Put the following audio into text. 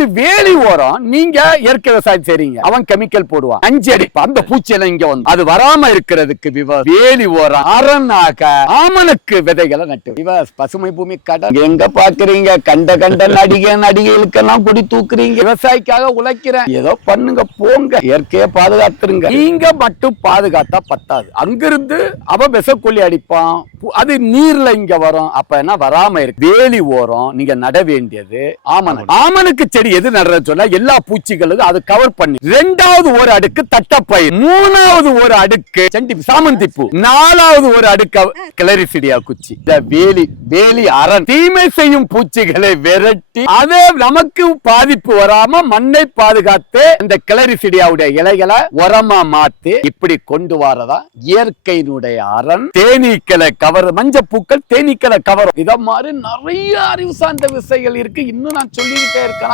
பத்து வேலி ஓரம் நீங்க இயற்கை விவசாயம் செய்றீங்க. அவன் கெமிக்கல் போடுவான். அஞ்சு அடி அந்த பூச்சி எல்லாம் இங்க வந்து. அது வராம இருக்கிறதுக்கு விவ வேலி ஓரம் அரணாக ஆமனுக்கு விதைகளை நட்டு. இவ பசுமை பூமி கடன் எங்க பாக்குறீங்க? கண்ட கண்ட நடிகை நடிகைகளுக்கெல்லாம் குடி தூக்குறீங்க. விவசாயிக்காக உழைக்கிறேன். ஏதோ பண்ணுங்க போங்க. இயற்கையை பாதுகாத்துருங்க. நீங்க மட்டும் பாதுகாத்தா பத்தாது. அங்கிருந்து அவன் விசக்கொல்லி அடிப்பான். அது நீர்ல இங்க வரும். அப்ப என்ன? வராம இருக்கு. வேலி ஓரம் நீங்க நட வேண்டியது ஆமனுக்கு ஆமனுக்கு செடி எது நடுறது சொன்னா எல்லா பூச்சிகளுக்கும் அது கவர் பண்ணி ரெண்டாவது ஒரு அடுக்கு தட்டப்பயிர் மூணாவது ஒரு அடுக்கு செண்டி சாமந்தி பூ நாலாவது ஒரு அடுக்கு கிளரிசிடியா குச்சி. இந்த வேலி வேலி அரண் தீமை செய்யும் பூச்சிகளை விரட்டி அதே நமக்கு பாதிப்பு வராம மண்ணை பாதுகாத்து இந்த கிளரிசிடியாவுடைய இலைகளை உரமா மாத்தி இப்படி கொண்டு வரதா? இயற்கையினுடைய அரண். தேனீக்களை கவர் மஞ்ச பூக்கள் தேனீக்களை கவரும் இத மாதிரி நிறைய அறிவு சார்ந்த விஷயங்கள் இருக்கு. இன்னும் நான் சொல்லிக்கிட்டே இருக்கேன்?